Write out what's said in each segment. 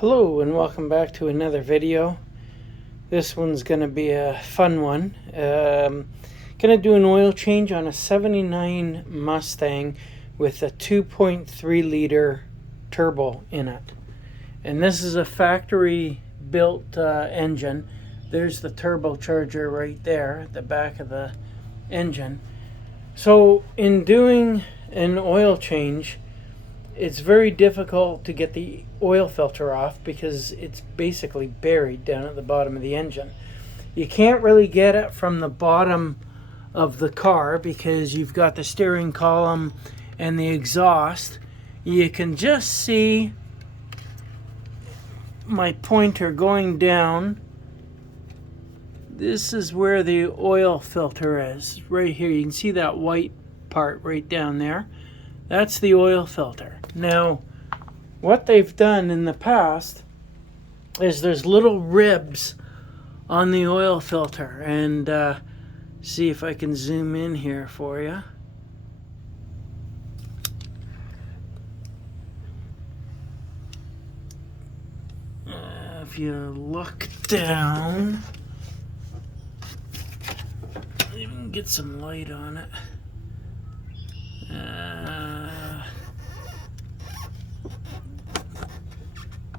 Hello and welcome back to another video. This one's going to be a fun one. Going to do an oil change on a 79 Mustang with a 2.3 liter turbo in it. And this is a factory built engine. There's the turbocharger right there at the back of the engine. So in doing an oil change, it's very difficult to get the oil filter off because it's basically buried down at the bottom of the engine. You can't really get it from the bottom of the car because you've got the steering column and the exhaust. You can just see my pointer going down. This is where the oil filter is, right here. You can see that white part right down there. That's the oil filter. Now, what they've done in the past is there's little ribs on the oil filter. And see if I can zoom in here for you. If you look down, even get some light on it.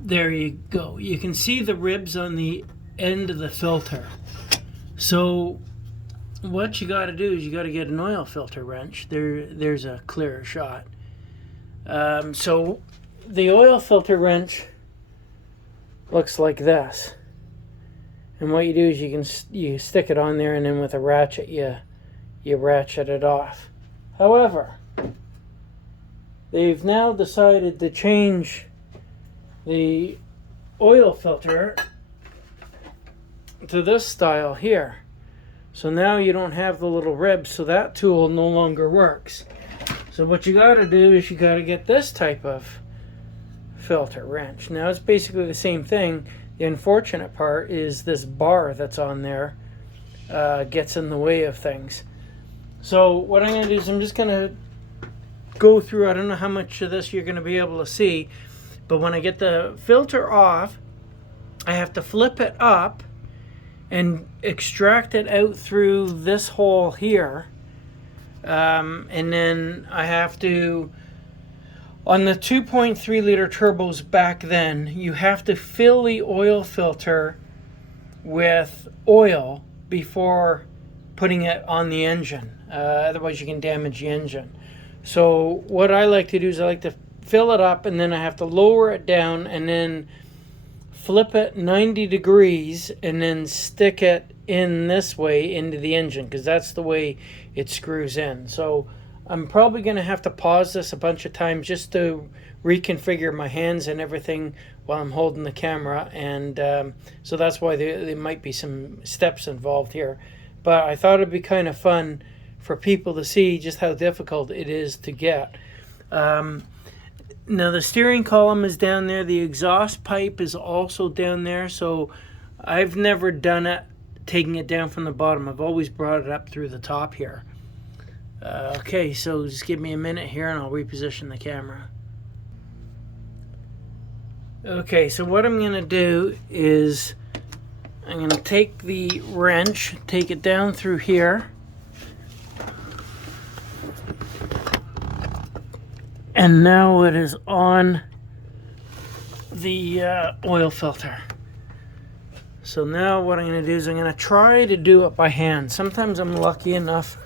There you go. You can see the ribs on the end of the filter. So what you got to do is you got to get an oil filter wrench. There's a clearer shot. So the oil filter wrench looks like this. And what you do is you stick it on there, and then with a ratchet you ratchet it off. However, they've now decided to change the oil filter to this style here. So now you don't have the little ribs, so that tool no longer works. So what you got to do is you got to get this type of filter wrench. Now it's basically the same thing. The unfortunate part is this bar that's on there gets in the way of things. So what I'm going to do is I'm just going to go through, I don't know how much of this you're going to be able to see, but when I get the filter off, I have to flip it up and extract it out through this hole here. And then I have to, on the 2.3 liter turbos back then, you have to fill the oil filter with oil before putting it on the engine. Otherwise you can damage the engine. So what I like to do is I like to fill it up, and then I have to lower it down and then flip it 90 degrees and then stick it in this way into the engine, because that's the way it screws in. So I'm probably going to have to pause this a bunch of times just to reconfigure my hands and everything while I'm holding the camera, and so that's why there might be some steps involved here. But I thought it'd be kind of fun for people to see just how difficult it is to get. Now the steering column is down there. The exhaust pipe is also down there. So I've never done it taking it down from the bottom. I've always brought it up through the top here. Okay, so just give me a minute here and I'll reposition the camera. Okay, so what I'm going to do is I'm going to take the wrench, take it down through here, and now it is on the oil filter. So now what I'm going to do is I'm going to try to do it by hand. Sometimes I'm lucky enough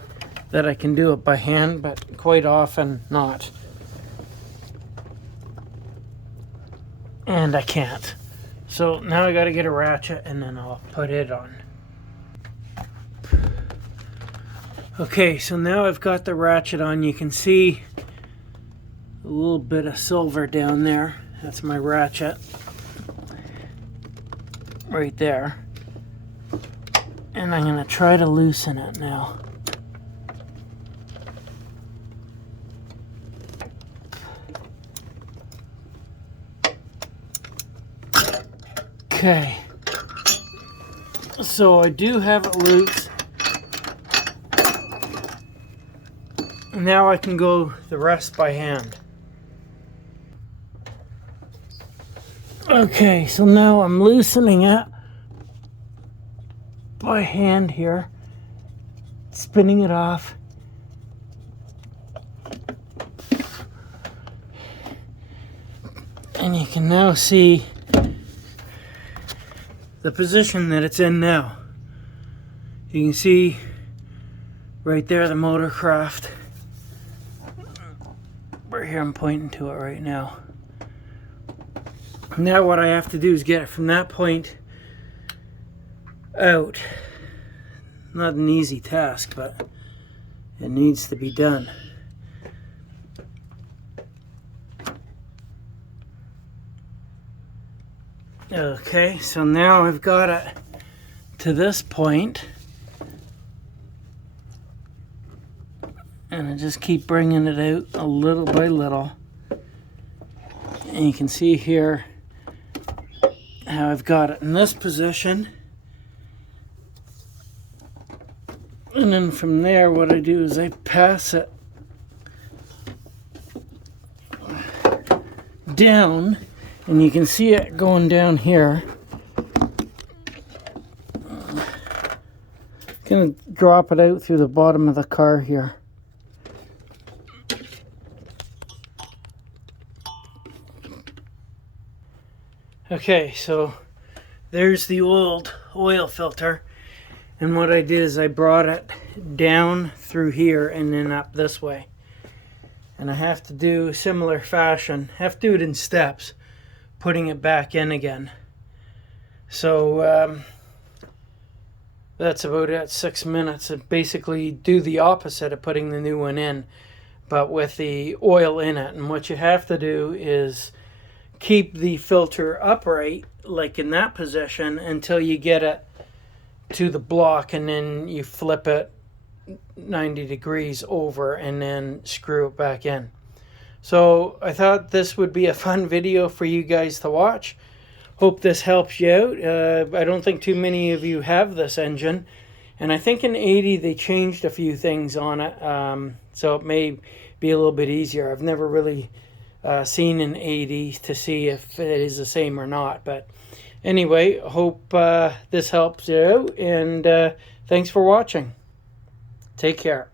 that I can do it by hand, but quite often not. And I can't. So now I got to get a ratchet and then I'll put it on. Okay, so now I've got the ratchet on. You can see a little bit of silver down there. That's my ratchet right there. And I'm going to try to loosen it now. Okay, so I do have it loose. Now I can go the rest by hand. Okay, so now I'm loosening it by hand here, spinning it off. And you can now see the position that it's in now. You can see right there the motor craft. Right here I'm pointing to it right now. Now what I have to do is get it from that point out. Not an easy task, but it needs to be done. Okay, so now I've got it to this point, and I just keep bringing it out a little by little. And you can see here how I've got it in this position. And then from there, what I do is I pass it down, and you can see it going down here. Gonna drop it out through the bottom of the car here. Okay, so there's the old oil filter, and what I did is I brought it down through here and then up this way. And I have to do a similar fashion. I have to do it in steps, putting it back in again. So that's about it, 6 minutes. And basically do the opposite of putting the new one in, but with the oil in it. And what you have to do is keep the filter upright, like in that position, until you get it to the block, and then you flip it 90 degrees over and then screw it back in. So I thought this would be a fun video for you guys to watch. Hope this helps you out. I don't think too many of you have this engine, and I think in 80 they changed a few things on it, so it may be a little bit easier. I've never really seen an 80 to see if it is the same or not, but anyway, hope this helps you out, and thanks for watching. Take care.